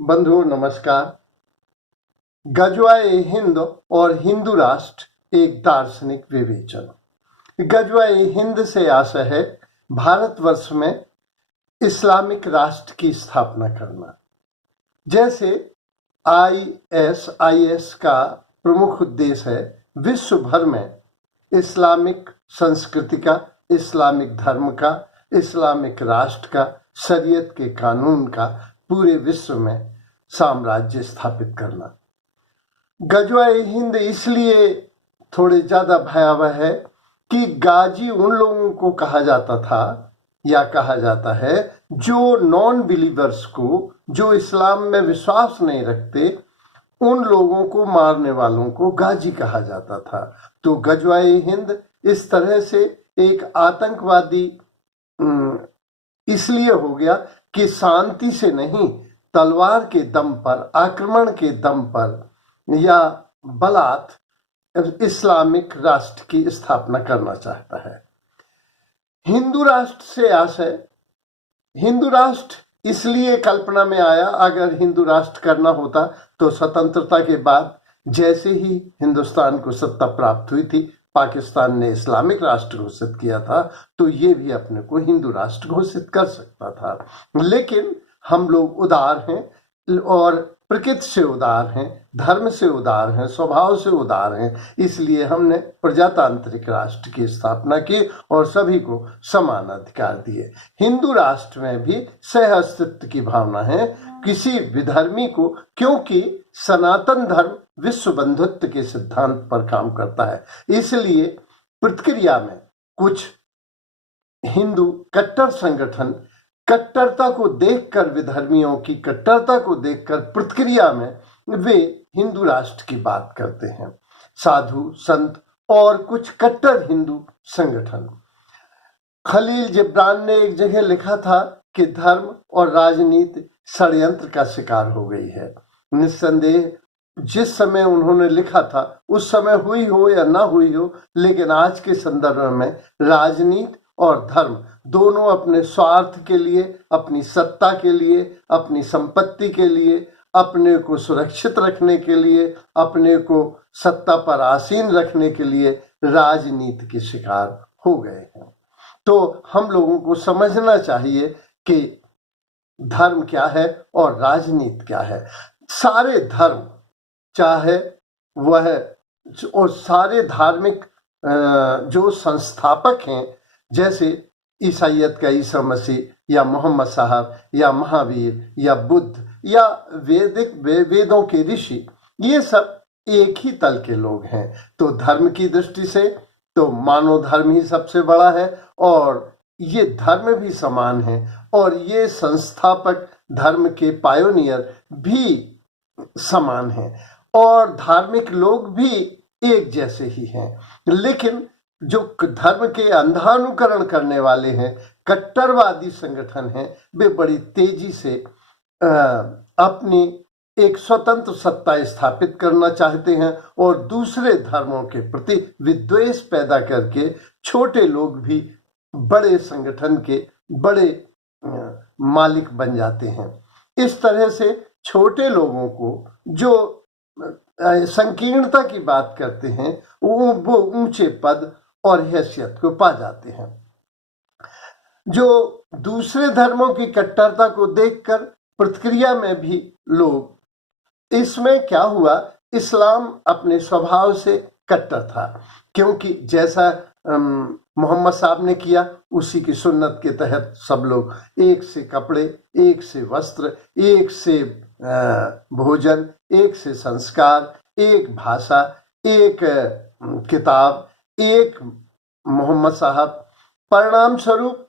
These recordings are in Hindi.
बंधु नमस्कार। गजवाए हिंद और हिंदू राष्ट्र एक दार्शनिक विवेचन। गजवाए हिंद से आशय है भारतवर्ष में इस्लामिक राष्ट्र की स्थापना करना। जैसे आईएसआईएस का प्रमुख उद्देश्य है विश्व भर में इस्लामिक संस्कृति का, इस्लामिक धर्म का, इस्लामिक राष्ट्र का, शरीयत के कानून का पूरे विश्व में साम्राज्य स्थापित करना। गजवाए हिंद इसलिए थोड़े ज्यादा भयावह है कि गाजी उन लोगों को कहा जाता था या कहा जाता है जो नॉन बिलीवर्स को, जो इस्लाम में विश्वास नहीं रखते, उन लोगों को मारने वालों को गाजी कहा जाता था। तो गजवाए हिंद इस तरह से एक आतंकवादी इसलिए हो गया कि शांति से नहीं, तलवार के दम पर, आक्रमण के दम पर या बलात् इस्लामिक राष्ट्र की स्थापना करना चाहता है। हिंदू राष्ट्र से आशय, हिंदू राष्ट्र इसलिए कल्पना में आया, अगर हिंदू राष्ट्र करना होता तो स्वतंत्रता के बाद जैसे ही हिंदुस्तान को सत्ता प्राप्त हुई थी, पाकिस्तान ने इस्लामिक राष्ट्र घोषित किया था, तो ये भी अपने को हिंदू राष्ट्र घोषित कर सकता था। लेकिन हम लोग उदार हैं और प्रकृति से उदार हैं, धर्म से उदार हैं, स्वभाव से उदार हैं, इसलिए हमने प्रजातांत्रिक राष्ट्र की स्थापना की और सभी को समान अधिकार दिए। हिंदू राष्ट्र में भी सह अस्तित्व की भावना है किसी विधर्मी को, क्योंकि सनातन धर्म विश्व बंधुत्व के सिद्धांत पर काम करता है। इसलिए प्रतिक्रिया में कुछ हिंदू कट्टर संगठन कट्टरता को देखकर, विधर्मियों की कट्टरता को देखकर प्रतिक्रिया में वे हिंदू राष्ट्र की बात करते हैं। साधु संत और कुछ कट्टर हिंदू संगठन। खलील जिब्रान ने एक जगह लिखा था कि धर्म और राजनीति षड्यंत्र का शिकार हो गई है। निस्संदेह जिस समय उन्होंने लिखा था उस समय हुई हो या ना हुई हो, लेकिन आज के संदर्भ में राजनीति और धर्म दोनों अपने स्वार्थ के लिए, अपनी सत्ता के लिए, अपनी संपत्ति के लिए, अपने को सुरक्षित रखने के लिए, अपने को सत्ता पर आसीन रखने के लिए राजनीति के शिकार हो गए हैं। तो हम लोगों को समझना चाहिए कि धर्म क्या है और राजनीति क्या है। सारे धर्म, चाहे वह और सारे धार्मिक जो संस्थापक हैं, जैसे ईसाइयत का ईसा मसीह या मोहम्मद साहब या महावीर या बुद्ध या वेदों के ऋषि, ये सब एक ही तल के लोग हैं। तो धर्म की दृष्टि से तो मानव धर्म ही सबसे बड़ा है और ये धर्म भी समान है और ये संस्थापक धर्म के पायोनियर भी समान हैं और धार्मिक लोग भी एक जैसे ही हैं। लेकिन जो धर्म के अंधानुकरण करने वाले हैं, कट्टरवादी संगठन हैं, वे बड़ी तेजी से अपनी एक स्वतंत्र सत्ता स्थापित करना चाहते हैं और दूसरे धर्मों के प्रति विद्वेष पैदा करके छोटे लोग भी बड़े संगठन के बड़े मालिक बन जाते हैं। इस तरह से छोटे लोगों को जो संकीर्णता की बात करते हैं वो ऊंचे पद और हैसियत को पा जाते हैं। जो दूसरे धर्मों की कट्टरता को देखकर प्रतिक्रिया में भी लोग, इसमें क्या हुआ, इस्लाम अपने स्वभाव से कट्टर था, क्योंकि जैसा मोहम्मद साहब ने किया उसी की सुन्नत के तहत सब लोग एक से कपड़े, एक से वस्त्र, एक से भोजन, एक से संस्कार, एक भाषा, एक किताब, एक मोहम्मद साहब, परिणाम स्वरूप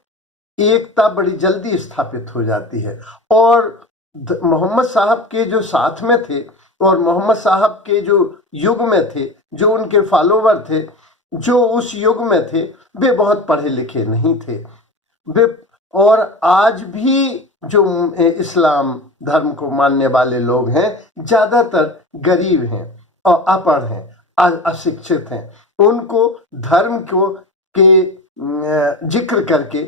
एकता बड़ी जल्दी स्थापित हो जाती है। और मोहम्मद साहब के जो साथ में थे और मोहम्मद साहब के जो युग में थे, जो उनके फॉलोवर थे, जो उस युग में थे, वे बहुत पढ़े लिखे नहीं थे। वे और आज भी जो इस्लाम धर्म को मानने वाले लोग हैं, ज्यादातर गरीब हैं और अपढ़ हैं, अशिक्षित हैं। उनको धर्म को के जिक्र करके,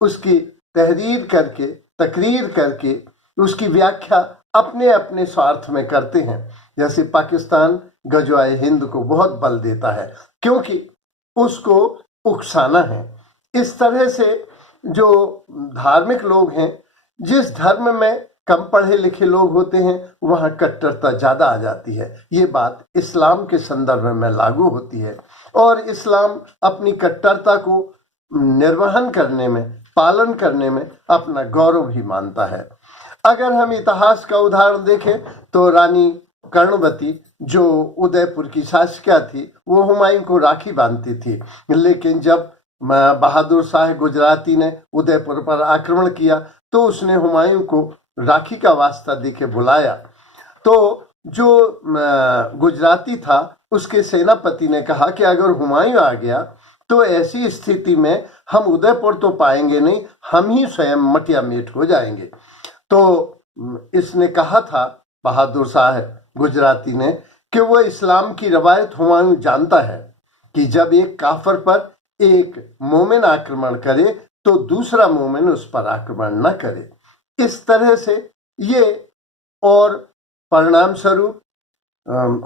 उसकी तहरीर करके, तकरीर करके, उसकी व्याख्या अपने अपने स्वार्थ में करते हैं। जैसे पाकिस्तान गजवाए हिंद को बहुत बल देता है क्योंकि उसको उकसाना है। इस तरह से जो धार्मिक लोग हैं, जिस धर्म में कम पढ़े लिखे लोग होते हैं वहां कट्टरता ज्यादा आ जाती है। ये बात इस्लाम के संदर्भ में लागू होती है और इस्लाम अपनी कट्टरता को निर्वहन करने में, पालन करने में अपना गौरव भी मानता है। अगर हम इतिहास का उदाहरण देखें तो रानी कर्णवती जो उदयपुर की शासकिया थी, वो हुमायूं को राखी बांधती थी, लेकिन जब बहादुर शाह गुजराती ने उदयपुर पर आक्रमण किया तो उसने हुमायूं को राखी का वास्ता देके बुलाया। तो जो गुजराती था उसके सेनापति ने कहा कि अगर हुमायूं आ गया तो ऐसी स्थिति में हम उदयपुर तो पाएंगे नहीं, हम ही स्वयं मटिया मेट हो जाएंगे। तो इसने कहा था बहादुर शाह गुजराती ने कि वो इस्लाम की रवायत हुमायूं जानता है कि जब एक काफर पर एक मोमिन आक्रमण करे तो दूसरा मोमिन उस पर आक्रमण न करे। इस तरह से ये, और परिणाम स्वरूप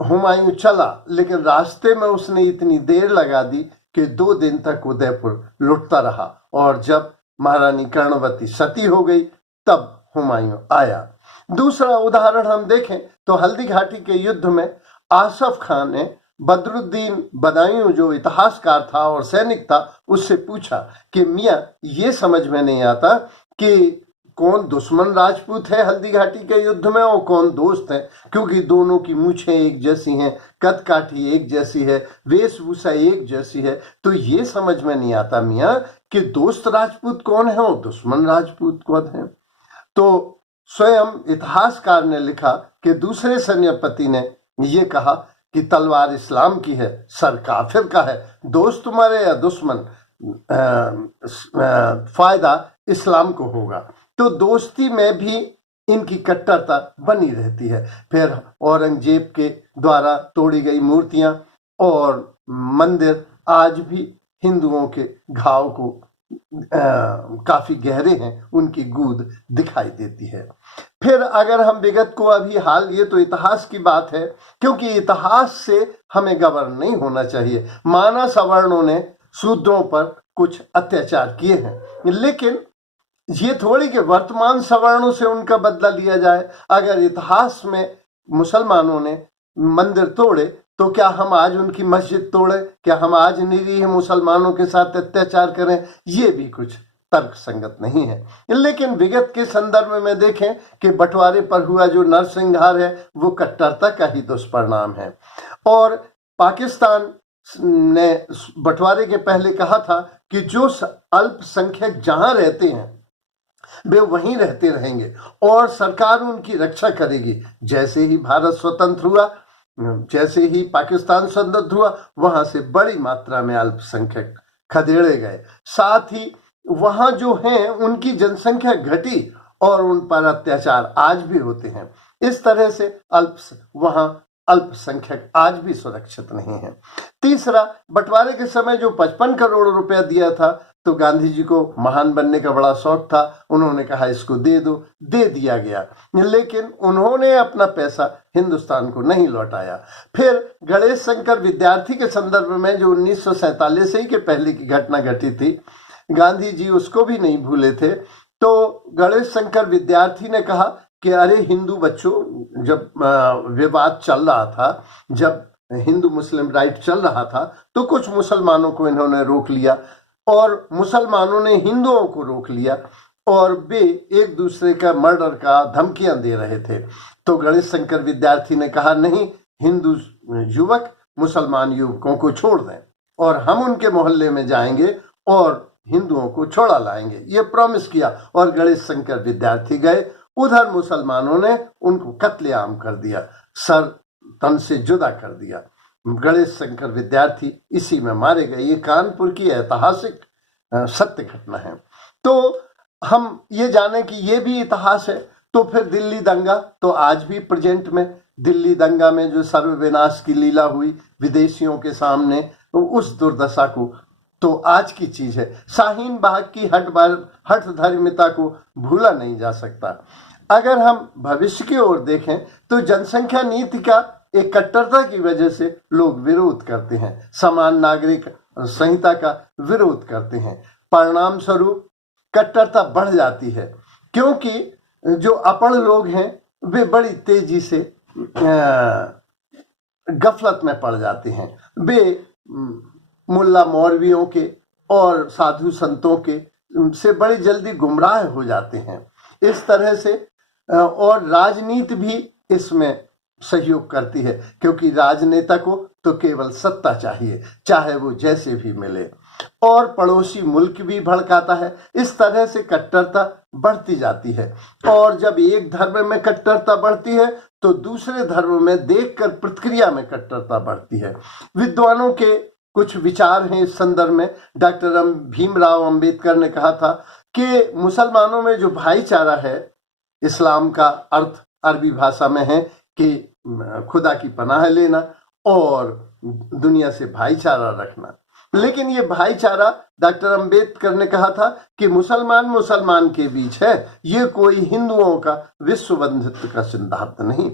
हुमायूं चला, लेकिन रास्ते में उसने इतनी देर लगा दी कि 2 दिन तक उदयपुर लुटता रहा और जब महारानी कर्णवती सती हो गई तब हुमायूं आया। दूसरा उदाहरण हम देखें तो हल्दी घाटी के युद्ध में आसफ खान ने बदरुद्दीन बदायूं जो इतिहासकार था और सैनिक था उससे पूछा कि मियाँ ये समझ में नहीं आता कि कौन दुश्मन राजपूत है हल्दी घाटी के युद्ध में और कौन दोस्त है, क्योंकि दोनों की मूछें एक जैसी हैं, कद काठी एक जैसी है, वेशभूषा एक जैसी है। तो ये समझ में नहीं आता मियाँ कि दोस्त राजपूत कौन है और दुश्मन राजपूत कौन है। तो स्वयं इतिहासकार ने लिखा कि दूसरे सेनापति ने ये कहा कि तलवार इस्लाम की है, सर काफिर का है, दोस्त मरे या दुश्मन, फायदा इस्लाम को होगा। तो दोस्ती में भी इनकी कट्टरता बनी रहती है। फिर औरंगजेब के द्वारा तोड़ी गई मूर्तियां और मंदिर आज भी हिंदुओं के घाव को काफी गहरे हैं, उनकी गूंद दिखाई देती है। फिर अगर हम विगत को अभी हाल, ये तो इतिहास की बात है क्योंकि इतिहास से हमें गवर्न नहीं होना चाहिए। माना सवर्णों ने शूद्रों पर कुछ अत्याचार किए हैं, लेकिन ये थोड़ी कि वर्तमान सवर्णों से उनका बदला लिया जाए। अगर इतिहास में मुसलमानों ने मंदिर तोड़े तो क्या हम आज उनकी मस्जिद तोड़े? क्या हम आज निरीह मुसलमानों के साथ अत्याचार करें? ये भी कुछ तर्क संगत नहीं है। लेकिन विगत के संदर्भ में देखें कि बंटवारे पर हुआ जो नरसंहार है वो कट्टरता का ही दुष्परिणाम है। और पाकिस्तान ने बंटवारे के पहले कहा था कि जो अल्पसंख्यक जहां रहते हैं वे वहीं रहते रहेंगे और सरकार उनकी रक्षा करेगी। जैसे ही भारत स्वतंत्र हुआ, जैसे ही पाकिस्तान स्वतंत्र हुआ, वहां से बड़ी मात्रा में अल्पसंख्यक खदेड़े गए। साथ ही वहां जो हैं उनकी जनसंख्या घटी और उन पर अत्याचार आज भी होते हैं। इस तरह से वहां अल्पसंख्यक आज भी सुरक्षित नहीं है। तीसरा, बंटवारे के समय जो 55 करोड़ रुपया दिया था तो गांधी जी को महान बनने का बड़ा शौक था, उन्होंने कहा इसको दे दो, दे दिया गया, लेकिन उन्होंने अपना पैसा हिंदुस्तान को नहीं लौटाया। फिर गणेश शंकर विद्यार्थी के संदर्भ में जो 1947 ही के पहले की घटना घटी थी, गांधी जी उसको भी नहीं भूले थे। तो गणेश शंकर विद्यार्थी ने कहा कि अरे हिंदू बच्चों, जब विवाद चल रहा था, जब हिंदू मुस्लिम राइट चल रहा था, तो कुछ मुसलमानों को इन्होंने रोक लिया और मुसलमानों ने हिंदुओं को रोक लिया और वे एक दूसरे का मर्डर का धमकियां दे रहे थे। तो गणेश शंकर विद्यार्थी ने कहा नहीं, हिंदू युवक मुसलमान युवकों को छोड़ दें और हम उनके मोहल्ले में जाएंगे और हिंदुओं को छोड़ा लाएंगे, ये प्रॉमिस किया। और गणेश शंकर विद्यार्थी गए, उधर मुसलमानों ने उनको कत्लेआम कर दिया, सर तन से जुदा कर दिया। गणेश शंकर विद्यार्थी इसी में मारे गए। ये कानपुर की ऐतिहासिक सत्य घटना है। तो हम ये जाने कि ये भी इतिहास है। तो फिर दिल्ली दंगा तो आज भी प्रेजेंट में, दिल्ली दंगा में जो सर्वविनाश की लीला हुई विदेशियों के सामने, तो उस दुर्दशा को तो आज की चीज है। शाहीन बाग की हठ धर्मिता को भूला नहीं जा सकता। अगर हम भविष्य की ओर देखें तो जनसंख्या नीति का एक कट्टरता की वजह से लोग विरोध करते हैं, समान नागरिक संहिता का विरोध करते हैं। परिणाम स्वरूप कट्टरता बढ़ जाती है, क्योंकि जो अपढ़ लोग हैं वे बड़ी तेजी से गफलत में पड़ जाते हैं। वे मुल्ला मौलवियों के और साधु संतों के से बड़ी जल्दी गुमराह हो जाते हैं। इस तरह से और राजनीति भी इसमें सहयोग करती है, क्योंकि राजनेता को तो केवल सत्ता चाहिए, चाहे वो जैसे भी मिले, और पड़ोसी मुल्क भी भड़काता है। इस तरह से कट्टरता बढ़ती जाती है, और जब एक धर्म में कट्टरता बढ़ती है तो दूसरे धर्म में देखकर प्रतिक्रिया में कट्टरता बढ़ती है। विद्वानों के कुछ विचार हैं इस संदर्भ में। डॉक्टर भीमराव अंबेडकर ने कहा था कि मुसलमानों में जो भाईचारा है, इस्लाम का अर्थ अरबी भाषा में है कि खुदा की पनाह लेना और दुनिया से भाईचारा रखना, लेकिन ये भाईचारा डॉक्टर अंबेडकर ने कहा था कि मुसलमान के बीच है, ये कोई हिंदुओं का विश्व बंधुत्व का सिद्धांत नहीं।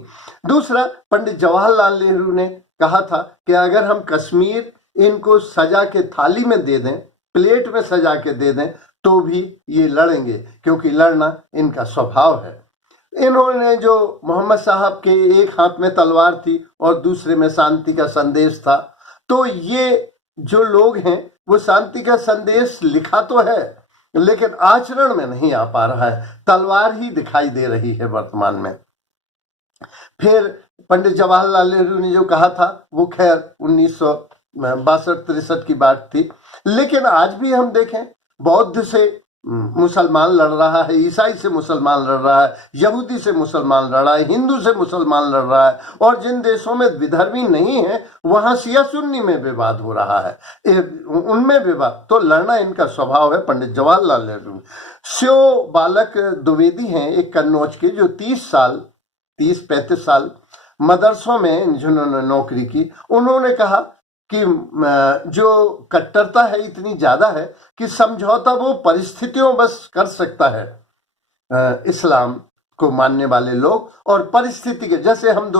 दूसरा, पंडित जवाहरलाल नेहरू ने कहा था कि अगर हम कश्मीर इनको सजा के थाली में दे दें, प्लेट में सजा के दे दें, तो भी ये लड़ेंगे, क्योंकि लड़ना इनका स्वभाव है। इन्होंने जो मोहम्मद साहब के एक हाथ में तलवार थी और दूसरे में शांति का संदेश था, तो ये जो लोग हैं वो शांति का संदेश लिखा तो है लेकिन आचरण में नहीं आ पा रहा है, तलवार ही दिखाई दे रही है वर्तमान में। फिर पंडित जवाहरलाल नेहरू ने जो कहा था वो खैर 1962-63 की बात थी, लेकिन आज भी हम देखें बौद्ध से मुसलमान लड़ रहा है, ईसाई से मुसलमान लड़ रहा है, यहूदी से मुसलमान लड़ रहा है, हिंदू से मुसलमान लड़ रहा है, और जिन देशों में विधर्मी नहीं है वहां शिया सुन्नी में विवाद हो रहा है, उनमें विवाद। तो लड़ना इनका स्वभाव है। पंडित जवाहरलाल नेहरू स्यो बालक द्विवेदी हैं एक कन्नौज के, जो 30-35 साल मदरसों में जिन्होंने नौकरी की। उन्होंने कहा कि जो कट्टरता है इतनी ज्यादा है कि समझौता वो परिस्थितियों बस कर सकता है, इस्लाम को मानने वाले लोग और परिस्थिति के, जैसे हम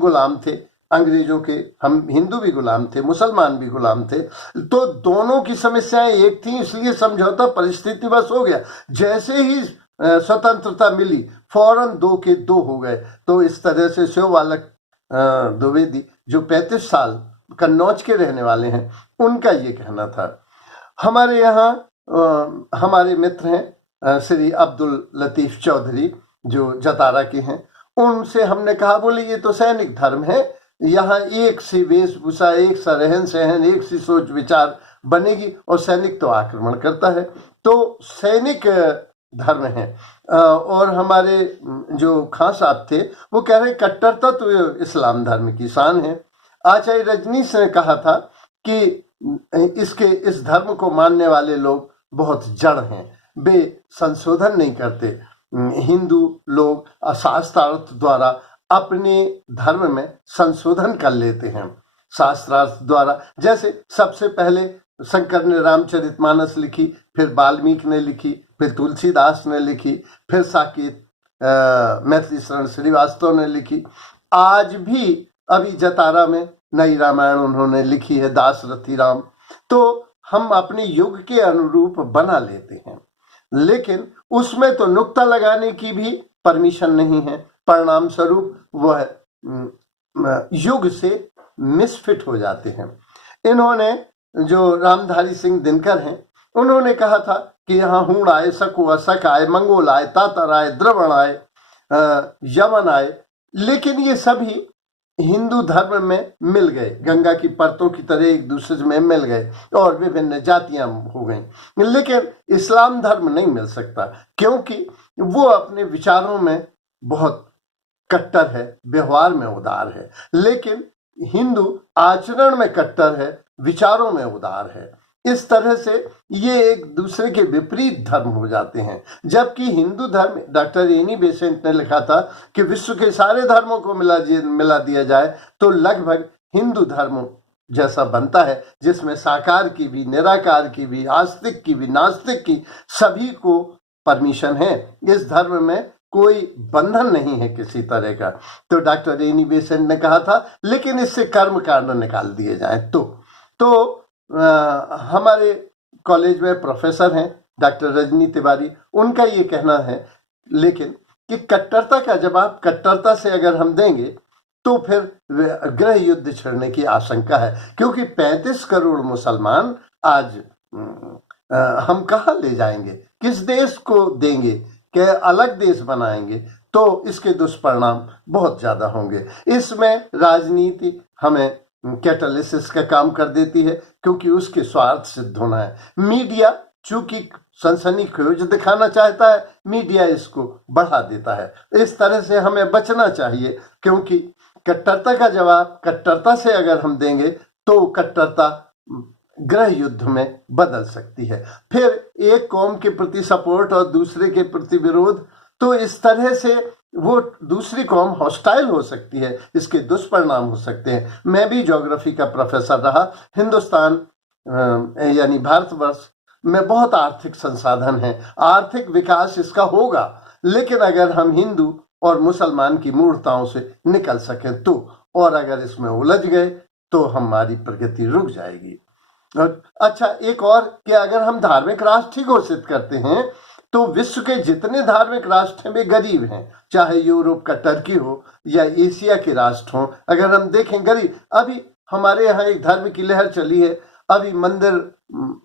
गुलाम थे अंग्रेजों के, हम हिंदू भी गुलाम थे, मुसलमान भी गुलाम थे, तो दोनों की समस्याएं एक थी, इसलिए समझौता परिस्थिति बस हो गया। जैसे ही स्वतंत्रता मिली फौरन 2 के 2 हो गए। तो इस तरह से शिव बालक द्विवेदी जो 35 साल कन्नौज के रहने वाले हैं, उनका ये कहना था। हमारे यहाँ हमारे मित्र हैं श्री अब्दुल लतीफ चौधरी जो जतारा के हैं, उनसे हमने कहा, बोले ये तो सैनिक धर्म है, यहाँ एक सी वेशभूषा, एक सा रहन सहन, एक सी सोच विचार बनेगी, और सैनिक तो आक्रमण करता है, तो सैनिक धर्म है। और हमारे जो खां साहब थे वो कह रहे कट्टरता तो इस्लाम धर्म की शान है। आचार्य रजनीश ने कहा था कि इस धर्म को मानने वाले लोग बहुत जड़ हैं, वे संशोधन नहीं करते। हिंदू लोग शास्त्रार्थ द्वारा अपने धर्म में संशोधन कर लेते हैं, शास्त्रार्थ द्वारा। जैसे सबसे पहले शंकर ने रामचरितमानस लिखी, फिर वाल्मीकि ने लिखी, फिर तुलसीदास ने लिखी, फिर साकेत मैथिली शरण श्रीवास्तव ने लिखी। आज भी अभी जतारा में नई रामायण उन्होंने लिखी है, दासरथी राम। तो हम अपने युग के अनुरूप बना लेते हैं, लेकिन उसमें तो नुक्ता लगाने की भी परमिशन नहीं है। परिणाम स्वरूप वह युग से मिसफिट हो जाते हैं। इन्होंने जो रामधारी सिंह दिनकर हैं, उन्होंने कहा था कि यहाँ हूण आए, सको असक आए, मंगोल आए, तातर आए, द्रवण आए, यवन आए, लेकिन ये सभी हिंदू धर्म में मिल गए, गंगा की परतों की तरह एक दूसरे में मिल गए और विभिन्न जातियां हो गईं। लेकिन इस्लाम धर्म नहीं मिल सकता, क्योंकि वो अपने विचारों में बहुत कट्टर है, व्यवहार में उदार है, लेकिन हिंदू आचरण में कट्टर है, विचारों में उदार है। इस तरह से ये एक दूसरे के विपरीत धर्म हो जाते हैं। जबकि हिंदू धर्म, डॉक्टर एनी बेसेंट ने लिखा था कि विश्व के सारे धर्मों को मिला दिया जाए तो लगभग हिंदू धर्म जैसा बनता है, जिसमें साकार की भी, निराकार की भी, आस्तिक की भी, नास्तिक की, सभी को परमिशन है। इस धर्म में कोई बंधन नहीं है किसी तरह का। तो डॉक्टर रेनी बेसेंट ने कहा था लेकिन इससे कर्म कांड निकाल दिए जाएं तो हमारे कॉलेज में प्रोफेसर हैं डॉक्टर रजनी तिवारी, उनका ये कहना है लेकिन कि कट्टरता का जवाब कट्टरता से अगर हम देंगे तो फिर गृह युद्ध छिड़ने की आशंका है, क्योंकि 35 करोड़ मुसलमान आज हम कहाँ ले जाएंगे, किस देश को देंगे, कि अलग देश बनाएंगे, तो इसके दुष्परिणाम बहुत ज्यादा होंगे। इसमें राजनीति हमें कैटालिसिस का काम कर देती है, क्योंकि उसके स्वार्थ सिद्ध होना है। मीडिया चूंकि सनसनीखेज दिखाना चाहता है, मीडिया इसको बढ़ा देता है। इस तरह से हमें बचना चाहिए, क्योंकि कट्टरता का जवाब कट्टरता से अगर हम देंगे तो कट्टरता गृह युद्ध में बदल सकती है। फिर एक कौम के प्रति सपोर्ट और दूसरे के प्रति विरोध, तो इस तरह से वो दूसरी कौम हॉस्टाइल हो सकती है, इसके दुष्परिणाम हो सकते हैं। मैं भी ज्योग्राफी का प्रोफेसर रहा। हिंदुस्तान यानी भारतवर्ष में बहुत आर्थिक संसाधन है, आर्थिक विकास इसका होगा, लेकिन अगर हम हिंदू और मुसलमान की मूर्ताओं से निकल सकें तो, और अगर इसमें उलझ गए तो हमारी प्रगति रुक जाएगी। अच्छा, एक और कि अगर हम धार्मिक राष्ट्र ही घोषित करते हैं तो विश्व के जितने धार्मिक राष्ट्र हैं वे गरीब हैं, चाहे यूरोप का टर्की हो या एशिया के राष्ट्र हो। अगर हम देखें गरीब, अभी हमारे यहाँ एक धर्म की लहर चली है, अभी मंदिर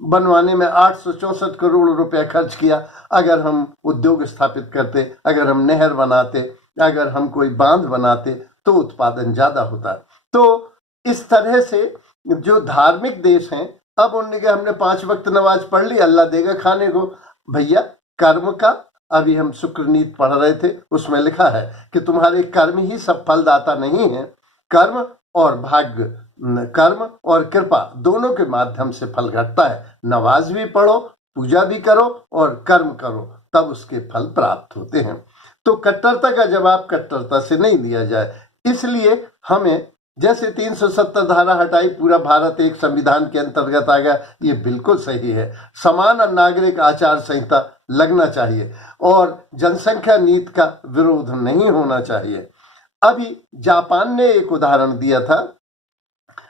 बनवाने में 864 करोड़ रुपया खर्च किया। अगर हम उद्योग स्थापित करते, अगर हम नहर बनाते, अगर हम कोई बांध बनाते तो उत्पादन ज्यादा होता। तो इस तरह से जो धार्मिक देश हैं, अब उन्होंने कहा हमने 5 वक्त नमाज पढ़ ली, अल्लाह देगा खाने को। भैया कर्म का, अभी हम शुक्रनीति पढ़ रहे थे, उसमें लिखा है कि तुम्हारे कर्म ही सब फलदाता नहीं है, कर्म और भाग्य, कर्म और कृपा दोनों के माध्यम से फल घटता है। नमाज भी पढ़ो, पूजा भी करो और कर्म करो, तब उसके फल प्राप्त होते हैं। तो कट्टरता का जवाब कट्टरता से नहीं दिया जाए। इसलिए हमें जैसे 370 धारा हटाई, पूरा भारत एक संविधान के अंतर्गत आ गया, ये बिल्कुल सही है। समान नागरिक आचार संहिता लगना चाहिए और जनसंख्या नीति का विरोध नहीं होना चाहिए। अभी जापान ने एक उदाहरण दिया था।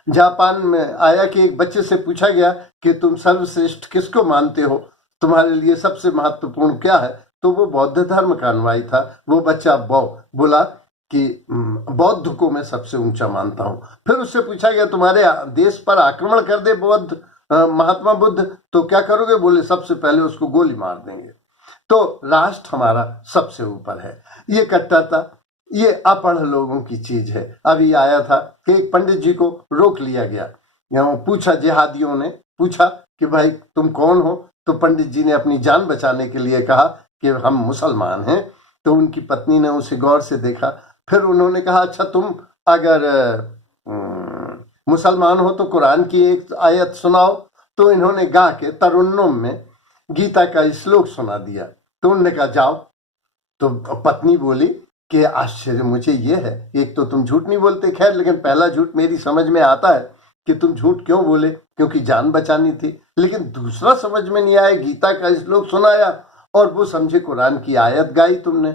जापान में आया कि एक बच्चे से पूछा गया कि तुम सर्वश्रेष्ठ किसको मानते हो, तुम्हारे लिए सबसे महत्वपूर्ण क्या है, तो वो बौद्ध धर्म का अनुयायी था। वो बच्चा बोला कि बौद्ध को मैं सबसे ऊंचा मानता हूं। फिर उससे पूछा गया तुम्हारे देश पर आक्रमण कर दे बौद्ध महात्मा बुद्ध तो क्या करोगे, बोले सबसे पहले उसको गोली मार देंगे। तो राष्ट्र हमारा सबसे ऊपर है। ये कट्टरता ये अपढ़ लोगों की चीज है। अभी आया था कि एक पंडित जी को रोक लिया गया, पूछा, जिहादियों ने पूछा कि भाई तुम कौन हो, तो पंडित जी ने अपनी जान बचाने के लिए कहा कि हम मुसलमान हैं। तो उनकी पत्नी ने उसे गौर से देखा, फिर उन्होंने कहा अच्छा तुम अगर मुसलमान हो तो कुरान की एक आयत सुनाओ। तो इन्होंने गा के तरुन्नुम में गीता का श्लोक सुना दिया। तो उन्होंने कहा जाओ। तो पत्नी बोली कि आश्चर्य मुझे ये है, एक तो तुम झूठ नहीं बोलते, खैर, लेकिन पहला झूठ मेरी समझ में आता है कि तुम झूठ क्यों बोले, क्योंकि जान बचानी थी, लेकिन दूसरा समझ में नहीं आया, गीता का श्लोक सुनाया और वो समझे कुरान की आयत गाई तुमने।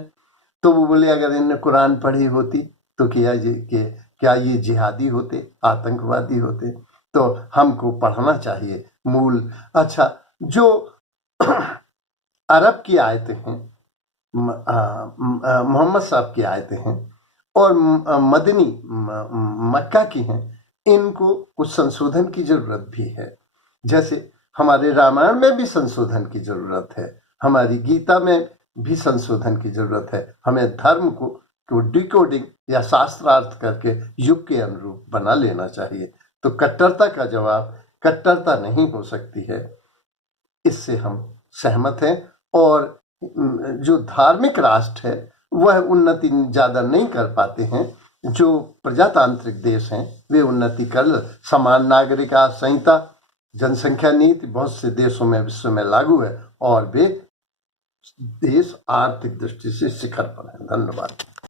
तो वो बोले अगर इन्हें कुरान पढ़ी होती तो क्या ये जिहादी होते, आतंकवादी होते, तो हमको पढ़ना चाहिए मूल। अच्छा, जो अरब की आयतें हैं, मोहम्मद साहब की आयतें हैं और मदनी मक्का की हैं, इनको कुछ संशोधन की जरूरत भी है। जैसे हमारे रामायण में भी संशोधन की जरूरत है, हमारी गीता में भी संशोधन की जरूरत है। हमें धर्म को डिकोडिंग या शास्त्रार्थ करके युग के अनुरूप बना लेना चाहिए। तो कट्टरता का जवाब कट्टरता नहीं हो सकती है, इससे हम सहमत हैं। और जो धार्मिक राष्ट्र है वह उन्नति ज्यादा नहीं कर पाते हैं, जो प्रजातांत्रिक देश हैं वे उन्नति कर। समान नागरिक संहिता, जनसंख्या नीति बहुत से देशों में विश्व में लागू है और वे देश आर्थिक दृष्टि से शिखर पर है। धन्यवाद।